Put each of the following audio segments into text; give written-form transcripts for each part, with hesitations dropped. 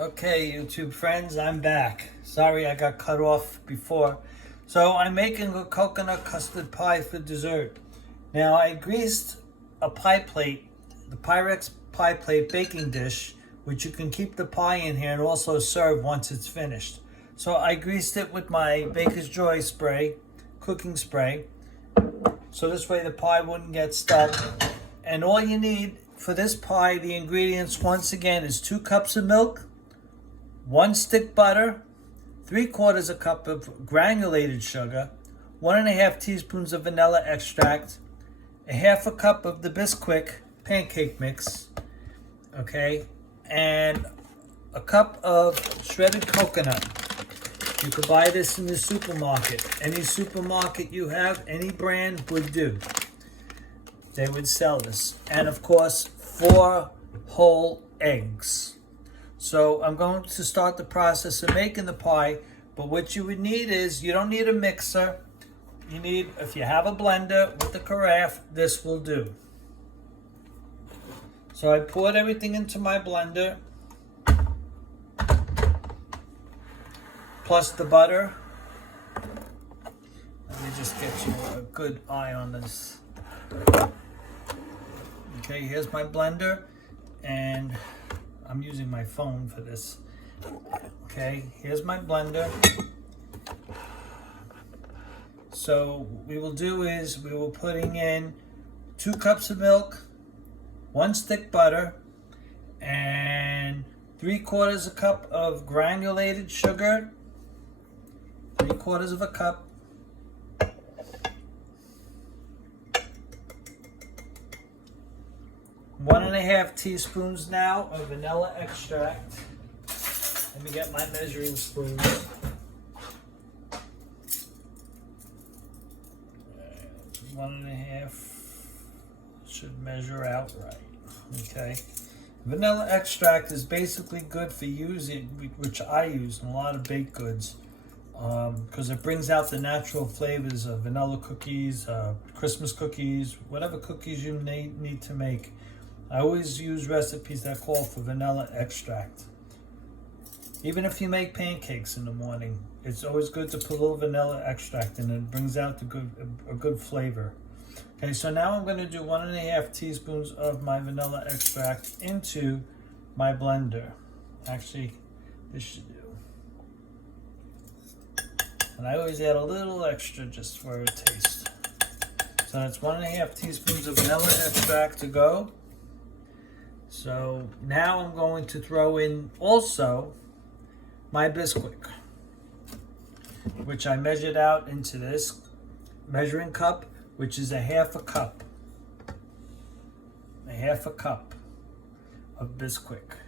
Okay, YouTube friends, I'm back. Sorry I got cut off before. So I'm making a coconut custard pie for dessert. Now I greased a pie plate, the Pyrex pie plate baking dish, which you can keep the pie in here and also serve once it's finished. So I greased it with my Baker's Joy spray, cooking spray, so this way the pie wouldn't get stuck. And all you need for this pie, the ingredients once again is 2 cups of milk, 1 stick butter, 3/4 a cup of granulated sugar, 1.5 teaspoons of vanilla extract, a 1/2 cup of the Bisquick pancake mix, okay, and a cup of shredded coconut. You could buy this in the supermarket. Any supermarket you have, any brand would do. They would sell this. And of course, 4 whole eggs. So I'm going to start the process of making the pie, but what you would need is, you don't need a mixer. You need, if you have a blender with a carafe, this will do. So I poured everything into my blender, plus the butter. Let me just get you a good eye on this. Okay, here's my blender, and I'm using my phone for this. Okay, here's my blender. So what we will do is, we will putting in 2 cups of milk, 1 stick butter, and 3/4 a cup of granulated sugar, 3/4 a cup, one and a half teaspoons now of vanilla extract. Let me get my measuring spoon. 1.5 should measure out right. Okay. Vanilla extract is basically good for using, which I use in a lot of baked goods, because it brings out the natural flavors of vanilla cookies, Christmas cookies, whatever cookies you need to make. I always use recipes that call for vanilla extract. Even if you make pancakes in the morning, it's always good to put a little vanilla extract in it. It brings out a good flavor. Okay, so now I'm going to do 1.5 teaspoons of my vanilla extract into my blender. Actually, this should do. And I always add a little extra just for a taste. So that's 1.5 teaspoons of vanilla extract to go. So now I'm going to throw in also my Bisquick, which I measured out into this measuring cup, which is a 1/2 cup. A 1/2 cup of Bisquick.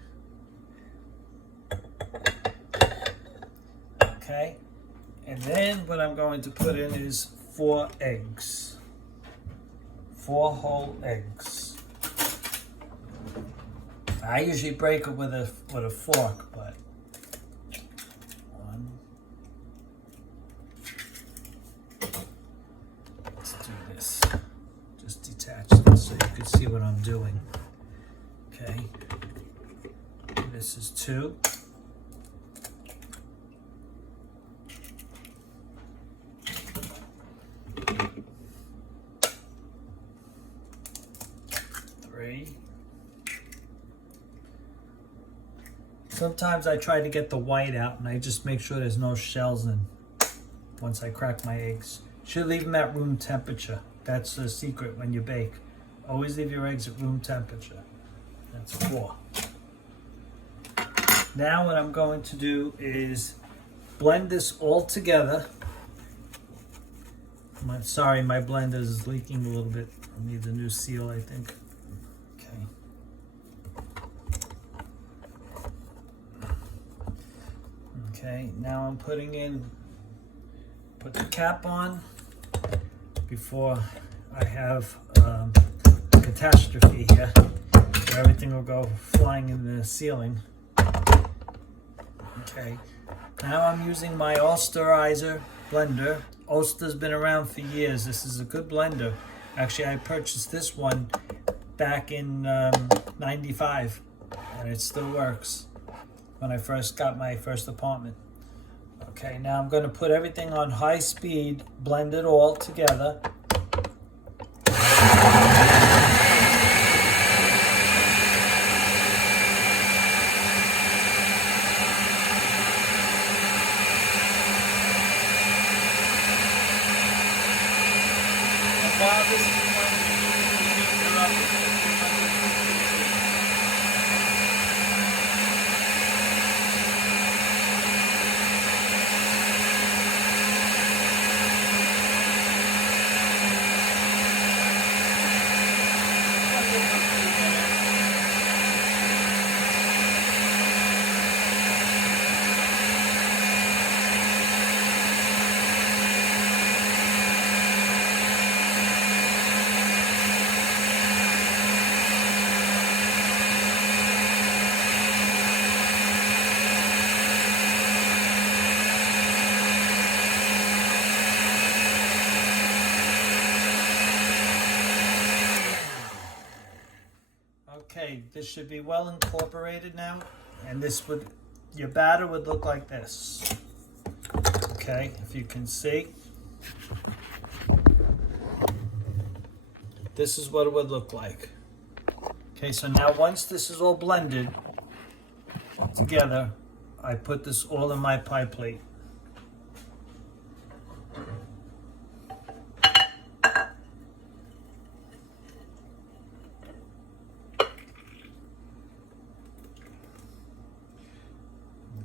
Okay, and then what I'm going to put in is 4 eggs. 4 whole eggs. I usually break it with a fork, but 1. Let's do this. Just detach this so you can see what I'm doing. Okay. This is 2. Sometimes I try to get the white out and I just make sure there's no shells in once I crack my eggs. Should leave them at room temperature. That's the secret when you bake. Always leave your eggs at room temperature. That's 4. Now what I'm going to do is blend this all together. Sorry, my blender is leaking a little bit. I need a new seal, I think. Okay, now I'm put the cap on before I have a catastrophe here where everything will go flying in the ceiling. Okay, now I'm using my Osterizer blender. Oster's been around for years. This is a good blender. Actually, I purchased this one back in '95 and it still works. when I first got my first apartment. Okay, now I'm going to put everything on high speed, blend it all together. And while this is blending, we heat it up to 350 degrees. Okay, this should be well incorporated now, and your batter would look like this. Okay, if you can see. This is what it would look like. Okay, so now once this is all blended together, I put this all in my pie plate.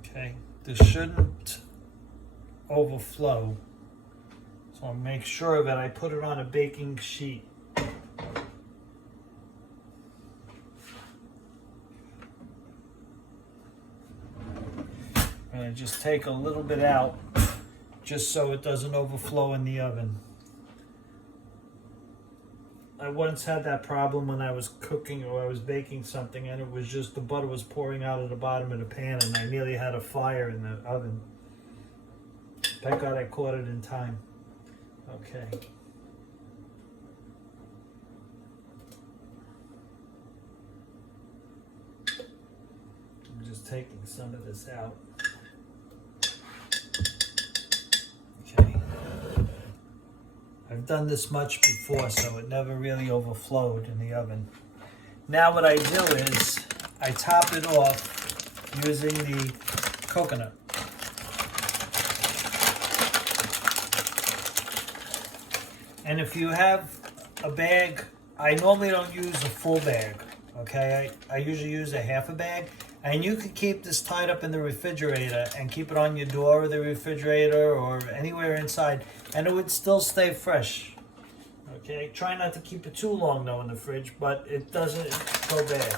Okay, this shouldn't overflow, so I'll make sure that I put it on a baking sheet. I'm going to just take a little bit out just so it doesn't overflow in the oven. I once had that problem when I was cooking or I was baking something, and it was just the butter was pouring out of the bottom of the pan, and I nearly had a fire in the oven. Thank God I caught it in time. Okay. I'm just taking some of this out. Okay. I've done this much before, so it never really overflowed in the oven. Now what I do is I top it off using the coconut. And if you have a bag, I normally don't use a full bag, okay? I usually use a half a bag. And you can keep this tied up in the refrigerator and keep it on your door of the refrigerator or anywhere inside, and it would still stay fresh. Okay, try not to keep it too long though in the fridge, but it doesn't go bad.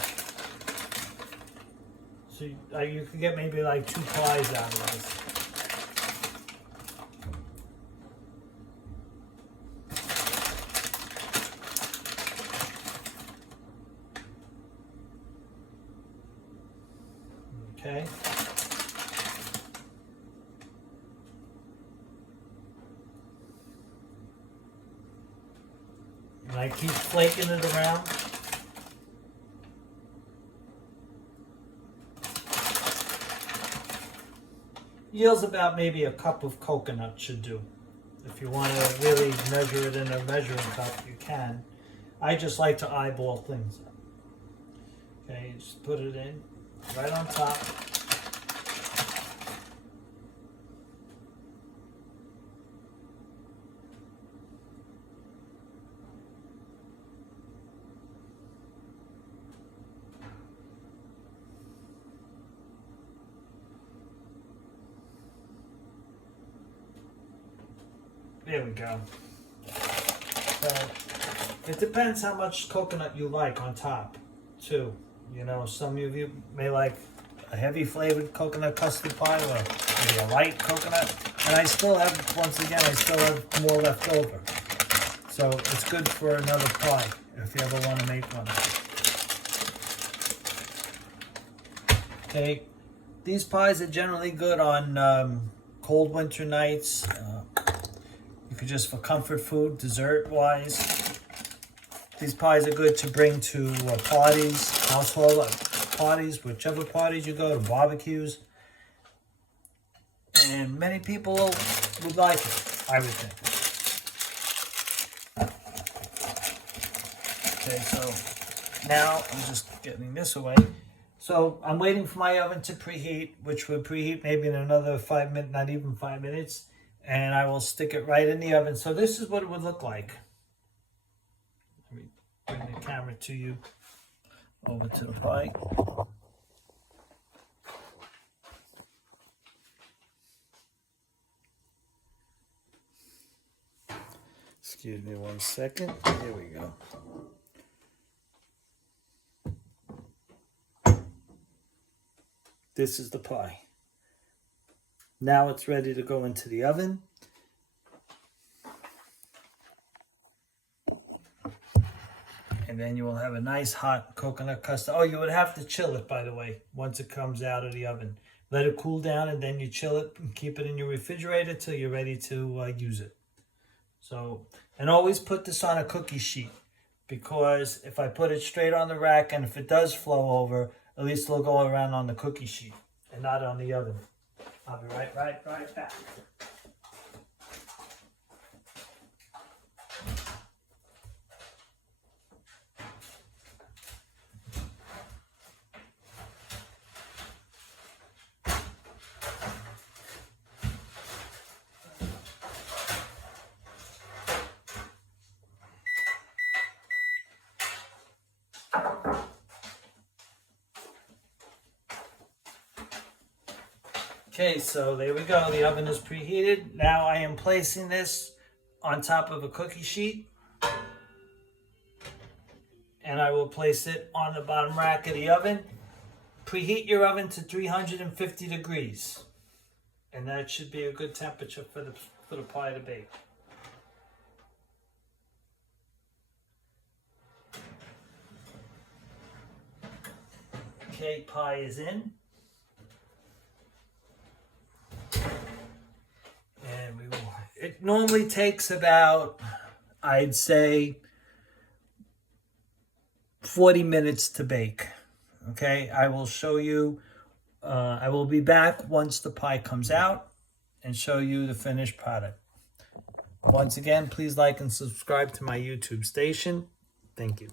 So you could get maybe like 2 pies out of this. Okay. And I keep flaking it around. Yields about maybe a cup of coconut should do. If you want to really measure it in a measuring cup, you can. I just like to eyeball things. Okay, just put it in right on top. There we go. So it depends how much coconut you like on top, too. You know, some of you may like a heavy flavored coconut custard pie or maybe a light coconut. And I still have, once again, I still have more left over. So it's good for another pie if you ever want to make one. Okay, these pies are generally good on cold winter nights. You could just for comfort food, dessert-wise. These pies are good to bring to parties, household. parties, whichever parties you go to, barbecues. And many people would like it, I would think. Okay, so now I'm just getting this away. So I'm waiting for my oven to preheat, which will preheat maybe in another 5 minutes, not even 5 minutes. And I will stick it right in the oven. So this is what it would look like. Let me bring the camera to you, over to the pie. Excuse me 1 second. Here we go. This is the pie. Now it's ready to go into the oven. And then you will have a nice hot coconut custard. Oh, you would have to chill it, by the way, once it comes out of the oven. Let it cool down, and then you chill it and keep it in your refrigerator till you're ready to use it. So, and always put this on a cookie sheet, because if I put it straight on the rack and if it does flow over, at least it'll go around on the cookie sheet and not on the oven. I'll be right back. Okay, so there we go. The oven is preheated. Now I am placing this on top of a cookie sheet. And I will place it on the bottom rack of the oven. Preheat your oven to 350 degrees. And that should be a good temperature for the pie to bake. Okay, pie is in. And it normally takes about, I'd say, 40 minutes to bake. Okay, I will show you, I will be back once the pie comes out and show you the finished product. Once again, please like and subscribe to my YouTube station. Thank you.